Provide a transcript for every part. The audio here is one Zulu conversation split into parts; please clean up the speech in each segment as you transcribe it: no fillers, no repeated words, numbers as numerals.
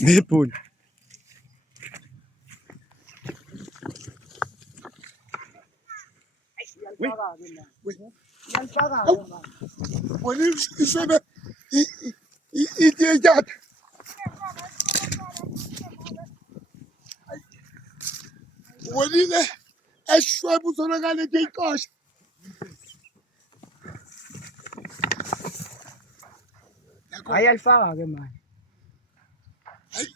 Nephula. Wena isebe itiyata. Wena eshwebo sonakale ngiyixosha. Hayi alifaka ke manje. Hayi.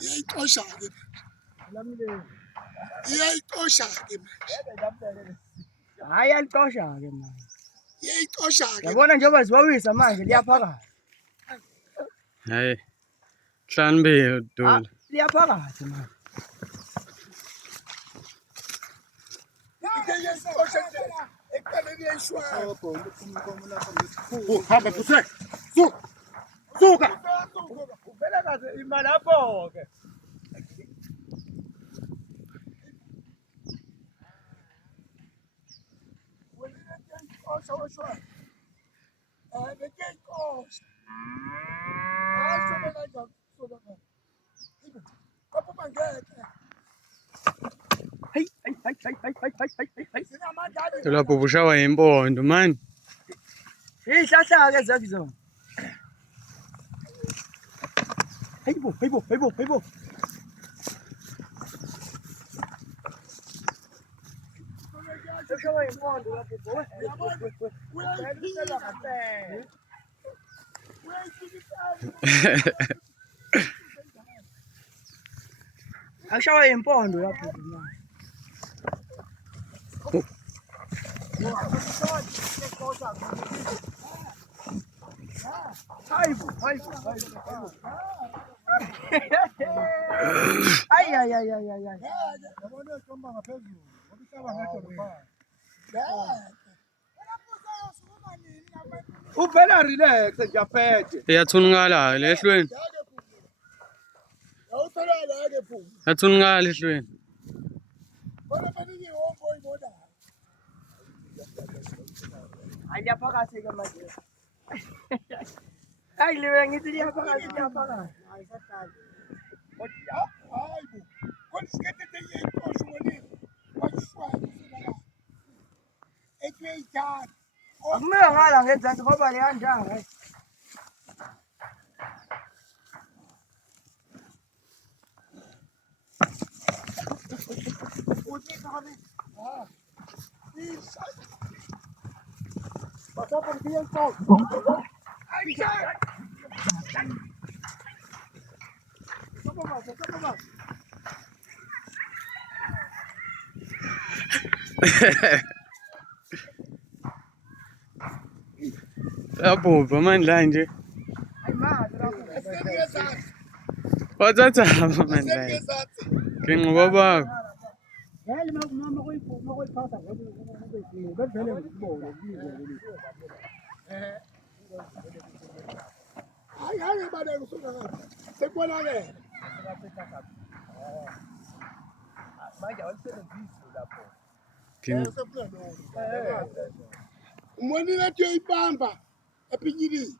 Iyayixosha ke. Iyayixosha ke manje. Hayi alixosha ke manje. Iyayixosha ke. Yabona njengoba ziwawisa manje liyaphakathi. Hayi. Hlanbe Dula. Liyaphakathi manje. Ekaleni yeshwebo. Hamba phuse. Suka. Uvela kaze imali lapho ke. Hayi. Lapho bushawa impondo man. Ihlahla ke zakho zona. Hayibo. Ushawa impondo lapho boy. Ashawa impondo lapho manje. Hayibo. Ay. Yabona ekhomba ngaphezulu. Ngokuhlaba ngedolo. Uvela relax njaphethe. Iyathunikala lehlweni. Awuthola la ke phuma. Iyathunikala lehlweni. Bona baningi wonke oyibona. Aliyaphakathi ke manje. Hayi liwe ngithi liyaphakathi. Ayisahlali. Hayibo. Konsikete yeyixosha wona. Washwaya sonakala. Ekuyithatha. Akumele ngala ngenzansi ngoba liyandanga. Pasapa ngiye ngqo. Ayisha. Sopa. Lapho man la nje. Hayi manje lapho. Esengezatsi. Wathatha man la. Esengezatsi. Nginqoba bakho. Yali mama kuyiphatha ngoba bevele ngibone Hayi bana kusonakala. Sekonakele. manje awalisebenzisi lapho. Umonile athi uyayibamba epinyilini.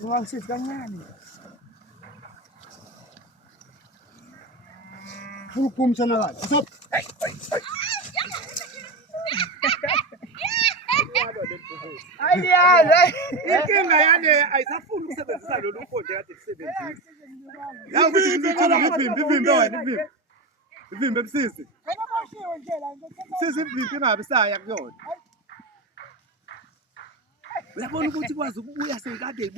Ungangisizi kancane. Uphuma sonakala. Stop. Ayiyale. Inkinga yane ayisafuni ukusebenzisa lolu mkhonto kade lisebenzisa. La ukuthi ngivimbe wena ivimbe msisi. Sisi ivimbe ingabe saya kuyona. Uyabona ukuthi kwazi ukubuya sekade